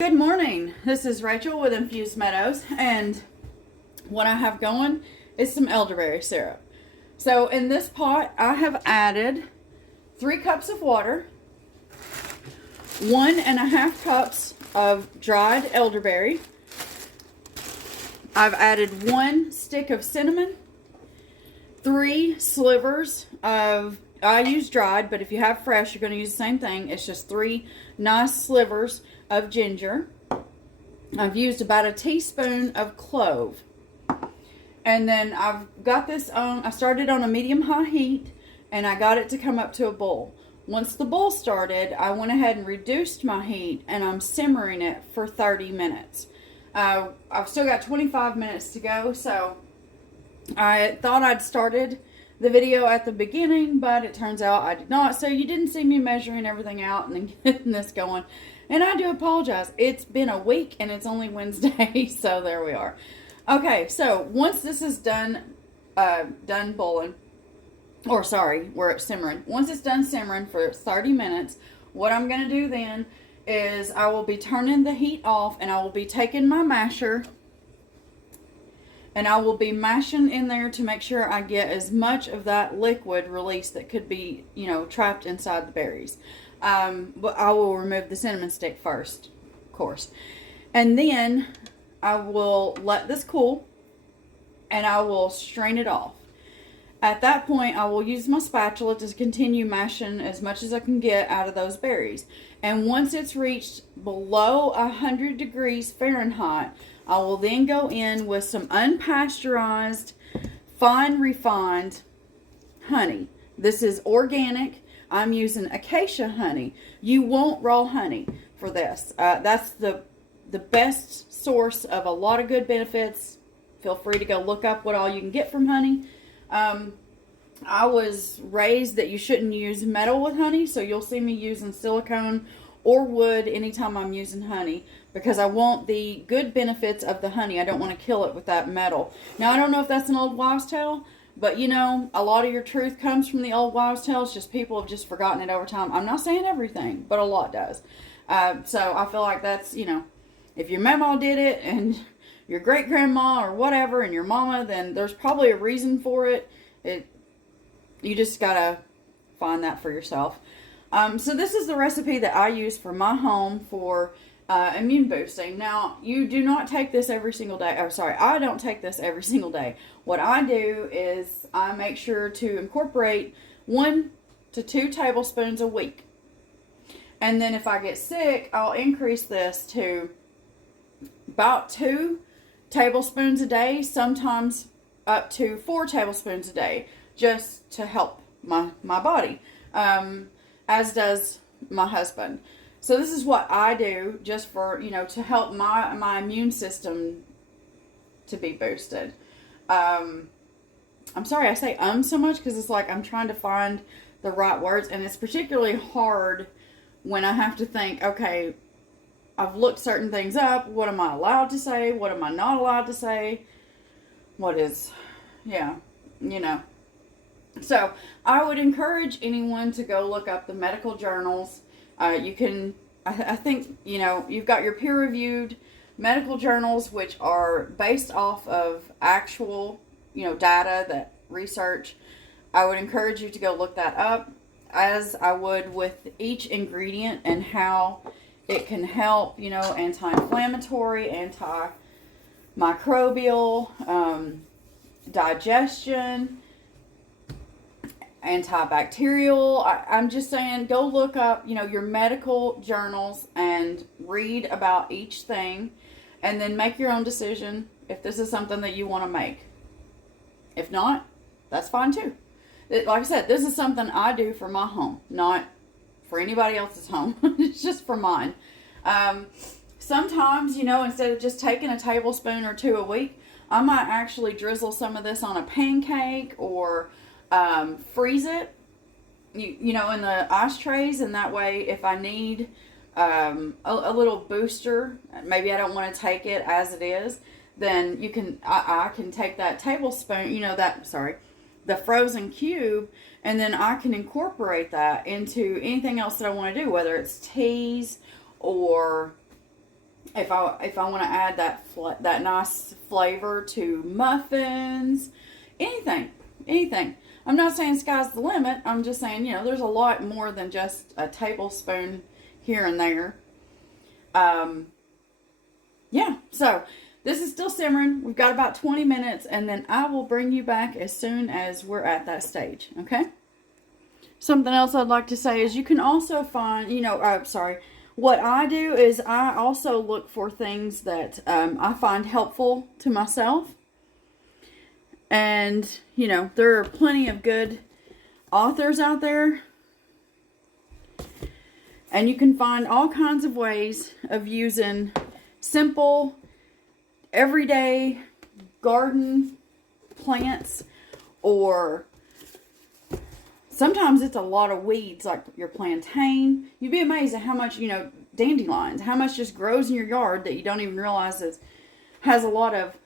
Good morning. This is Rachel with Infused Meadows, and what I have going is some elderberry syrup. So in this pot, I have added 3 cups of water, 1.5 cups of dried elderberry. I've added 1 stick of cinnamon, 3 slivers of, I use dried, but if you have fresh, you're going to use the same thing. It's just 3 nice slivers of ginger. I've used about a teaspoon of clove. And then I've got this on, I started on a medium-high heat, and I got it to come up to a boil. Once the boil started, I went ahead and reduced my heat, and I'm simmering it for 30 minutes. I've still got 25 minutes to go, so I thought I'd started the video at the beginning, but it turns out I did not. So you didn't see me measuring everything out and then getting this going. And I do apologize. It's been a week and it's only Wednesday, so there we are. Okay, so once this is done boiling, or sorry, we're at simmering. Once it's done simmering for 30 minutes, what I'm going to do then is I will be turning the heat off, and I will be taking my masher, and I will be mashing in there to make sure I get as much of that liquid released that could be, trapped inside the berries. But I will remove the cinnamon stick first, of course. And then I will let this cool, and I will strain it off. At that point, I will use my spatula to continue mashing as much as I can get out of those berries. And once it's reached below 100 degrees Fahrenheit, I will then go in with some unpasteurized, fine refined honey. This is organic. I'm using acacia honey. You want raw honey for this. That's the best source of a lot of good benefits. Feel free to go look up what all you can get from honey. I was raised that you shouldn't use metal with honey, so you'll see me using silicone or wood anytime I'm using honey, because I want the good benefits of the honey. I don't want to kill it with that metal. Now, I don't know if that's an old wives' tale, but a lot of your truth comes from the old wives' tales. Just people have just forgotten it over time. I'm not saying everything, but a lot does. So I feel like that's, if your mama did it and your great-grandma or whatever and your mama, then there's probably a reason for it. You just gotta find that for yourself. So this is the recipe that I use for my home for immune boosting. Now, you do not take this every single day. Oh, sorry, I don't take this every single day. What I do is I make sure to incorporate 1 to 2 tablespoons a week. And then if I get sick, I'll increase this to about 2 tablespoons a day, sometimes up to 4 tablespoons a day, just to help my body, as does my husband. So this is what I do just for, to help my immune system to be boosted. I'm sorry I say so much, because it's like I'm trying to find the right words, and it's particularly hard when I have to think, okay, I've looked certain things up. What am I allowed to say? What am I not allowed to say? So I would encourage anyone to go look up the medical journals. You can, I think, you've got your peer-reviewed medical journals, which are based off of actual, data, that research. I would encourage you to go look that up, as I would with each ingredient and how it can help, anti-inflammatory, antimicrobial, digestion, antibacterial. I'm just saying, go look up, your medical journals and read about each thing, and then make your own decision if this is something that you want to make. If not, that's fine too. Like I said, this is something I do for my home, not for anybody else's home. It's just for mine. Sometimes, instead of just taking a tablespoon or 2 a week, I might actually drizzle some of this on a pancake, or freeze it, in the ice trays, and that way if I need a little booster, maybe I don't want to take it as it is, then I can take that tablespoon, the frozen cube, and then I can incorporate that into anything else that I want to do, whether it's teas or if I want to add that nice flavor to muffins, anything. I'm not saying sky's the limit. I'm just saying, you know, there's a lot more than just a tablespoon here and there. Yeah, so this is still simmering. We've got about 20 minutes, and then I will bring you back as soon as we're at that stage, okay? Something else I'd like to say is you can also find, you know, what I do is I also look for things that I find helpful to myself. And, you know, there are plenty of good authors out there. And you can find all kinds of ways of using simple, everyday garden plants, or sometimes it's a lot of weeds like your plantain. You'd be amazed at how much, you know, dandelions, how much just grows in your yard that you don't even realize has a lot of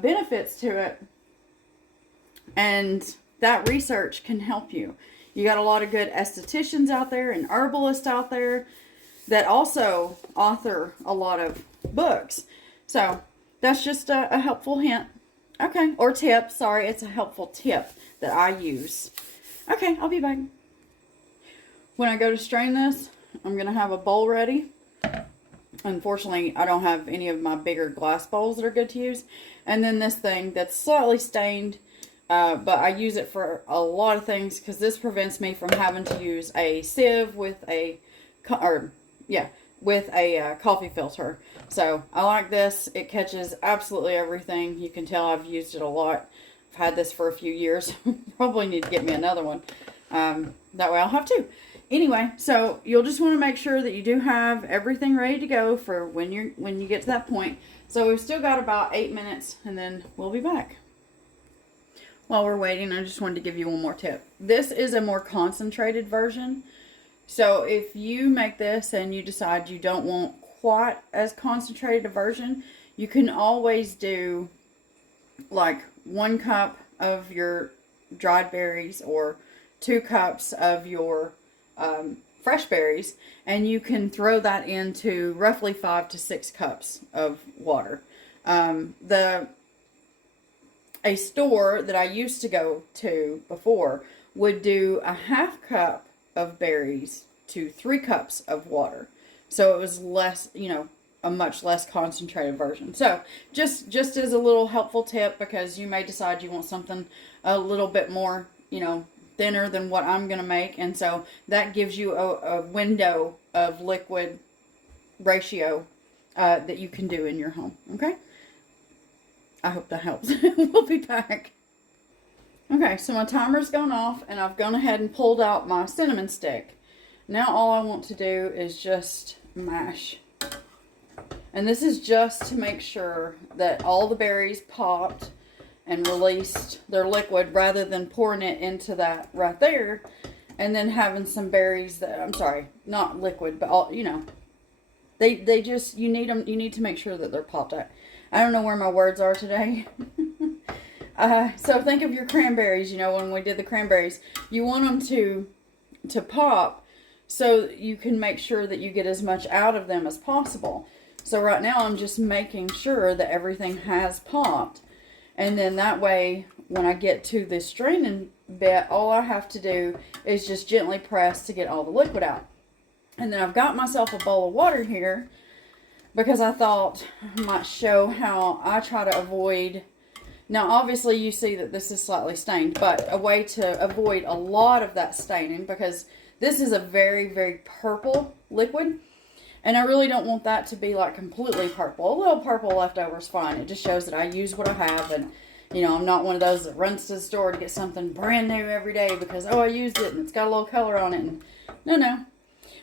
benefits to it. And that research can help you. You got a lot of good estheticians out there and herbalists out there that also author a lot of books. So that's just a helpful hint. Okay, or tip. Sorry, it's a helpful tip that I use. Okay, I'll be back. When I go to strain this, I'm going to have a bowl ready. Unfortunately, I don't have any of my bigger glass bowls that are good to use. And then this thing that's slightly stained, but I use it for a lot of things because this prevents me from having to use a sieve with a coffee filter. So I like this. It catches absolutely everything. You can tell I've used it a lot. I've had this for a few years. Probably need to get me another one. That way I'll have two. Anyway, so you'll just want to make sure that you do have everything ready to go for when you get to that point. So we've still got about 8 minutes, and then we'll be back. While we're waiting, I just wanted to give you one more tip. This is a more concentrated version. So if you make this and you decide you don't want quite as concentrated a version, you can always do like 1 cup of your dried berries or 2 cups of your fresh berries, and you can throw that into roughly 5 to 6 cups of water. A store that I used to go to before would do a 1/2 cup of berries to 3 cups of water. So it was less, you know, a much less concentrated version. So just as a little helpful tip, because you may decide you want something a little bit more, you know, thinner than what I'm going to make. And so that gives you a window of liquid ratio that you can do in your home. Okay? I hope that helps. We'll be back. Okay, so my timer's gone off, and I've gone ahead and pulled out my cinnamon stick. Now all I want to do is just mash. And this is just to make sure that all the berries popped and released their liquid, rather than pouring it into that right there and then having some berries that, I'm sorry, not liquid, but all, you know, they just, you need to make sure that they're popped out. I don't know where my words are today. So think of your cranberries, you know, when we did the cranberries, you want them to pop so you can make sure that you get as much out of them as possible. So right now I'm just making sure that everything has popped. And then that way, when I get to the straining bit, all I have to do is just gently press to get all the liquid out. And then I've got myself a bowl of water here because I thought I might show how I try to avoid. Now, obviously, you see that this is slightly stained, but a way to avoid a lot of that staining, because this is a very, very purple liquid. And I really don't want that to be like completely purple. A little purple left over is fine. It just shows that I use what I have. And, you know, I'm not one of those that runs to the store to get something brand new every day because, oh, I used it and it's got a little color on it. And no,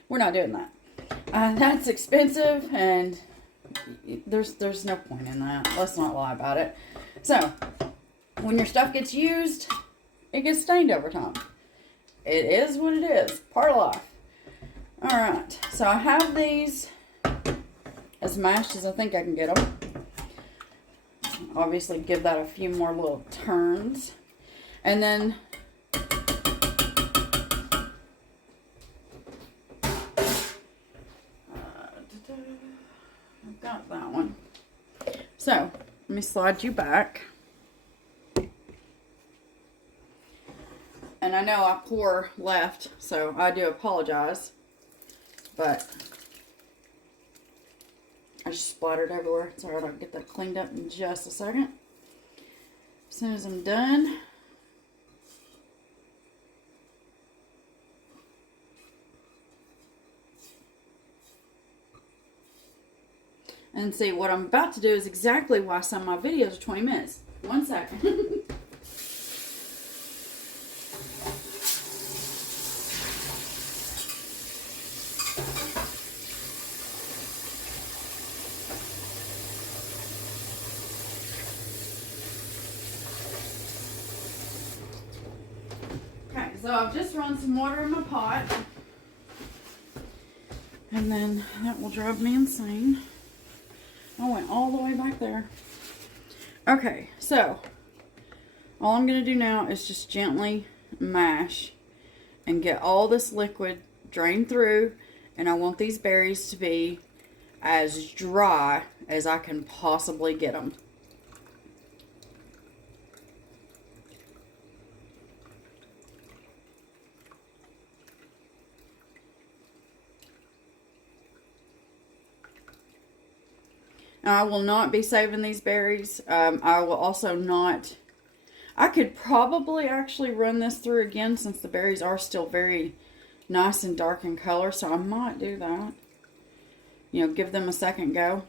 we're not doing that. That's expensive, and there's no point in that. Let's not lie about it. So, when your stuff gets used, it gets stained over time. It is what it is. Part of life. Alright, so I have these as mashed as I think I can get them. Obviously give that a few more little turns. And then got that one. So, let me slide you back. And I know I pour left, so I do apologize. But I just splattered everywhere. It's alright, I'll get that cleaned up in just a second. As soon as I'm done. And see, what I'm about to do is exactly why some of my videos are 20 minutes. 1 second. Okay, so I've just run some water in my pot. And then that will drive me insane. I went all the way back there. Okay, so all I'm going to do now is just gently mash and get all this liquid drained through. And I want these berries to be as dry as I can possibly get them. I will not be saving these berries. I will also not... I could probably actually run this through again since the berries are still very nice and dark in color. So I might do that. You know, give them a second go.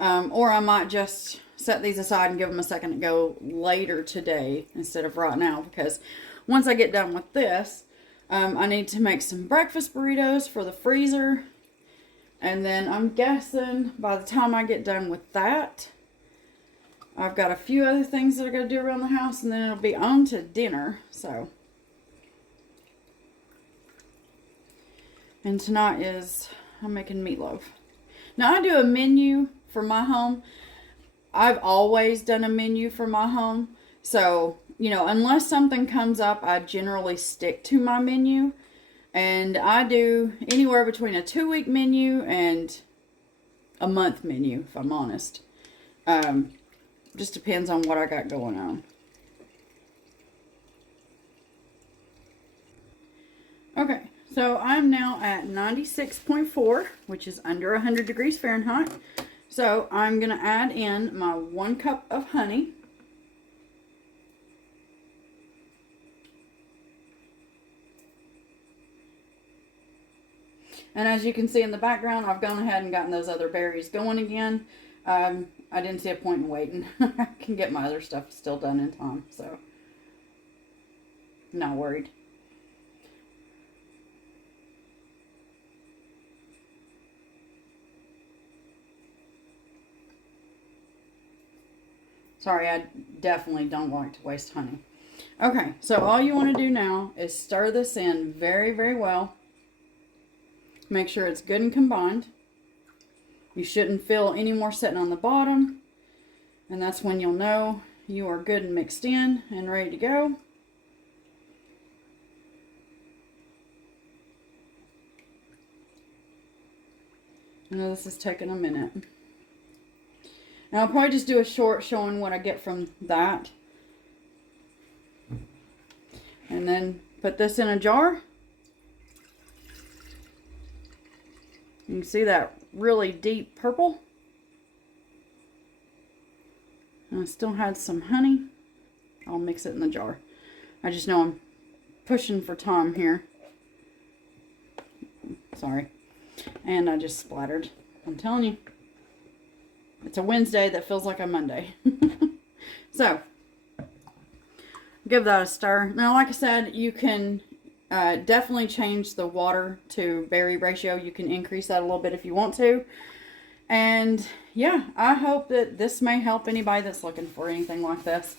Or I might just set these aside and give them a second go later today instead of right now. Because once I get done with this, I need to make some breakfast burritos for the freezer. And then I'm guessing by the time I get done with that, I've got a few other things that I got to do around the house, and then it'll be on to dinner. So, and tonight is, I'm making meatloaf. Now I do a menu for my home. I've always done a menu for my home. So, you know, unless something comes up, I generally stick to my menu. And I do anywhere between a 2-week menu and a month menu, if I'm honest. Just depends on what I got going on. Okay, so I'm now at 96.4, which is under 100 degrees Fahrenheit. So I'm going to add in my 1 cup of honey. And as you can see in the background, I've gone ahead and gotten those other berries going again. I didn't see a point in waiting. I can get my other stuff still done in time, so not worried. Sorry, I definitely don't like to waste honey. Okay, so all you want to do now is stir this in very, very well. Make sure it's good and combined. You shouldn't feel any more sitting on the bottom. And that's when you'll know you are good and mixed in and ready to go. I know this is taking a minute. And I'll probably just do a short showing what I get from that. And then put this in a jar. You can see that really deep purple. And I still had some honey. I'll mix it in the jar. I just know I'm pushing for time here. Sorry. And I just splattered. I'm telling you. It's a Wednesday that feels like a Monday. So, give that a stir. Now, like I said, you can definitely change the water to berry ratio. You can increase that a little bit if you want to. And yeah, I hope that this may help anybody that's looking for anything like this.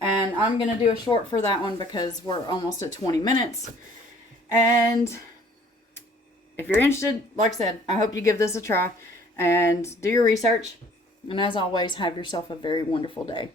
And I'm going to do a short for that one because we're almost at 20 minutes. And if you're interested, like I said, I hope you give this a try and do your research. And as always, have yourself a very wonderful day.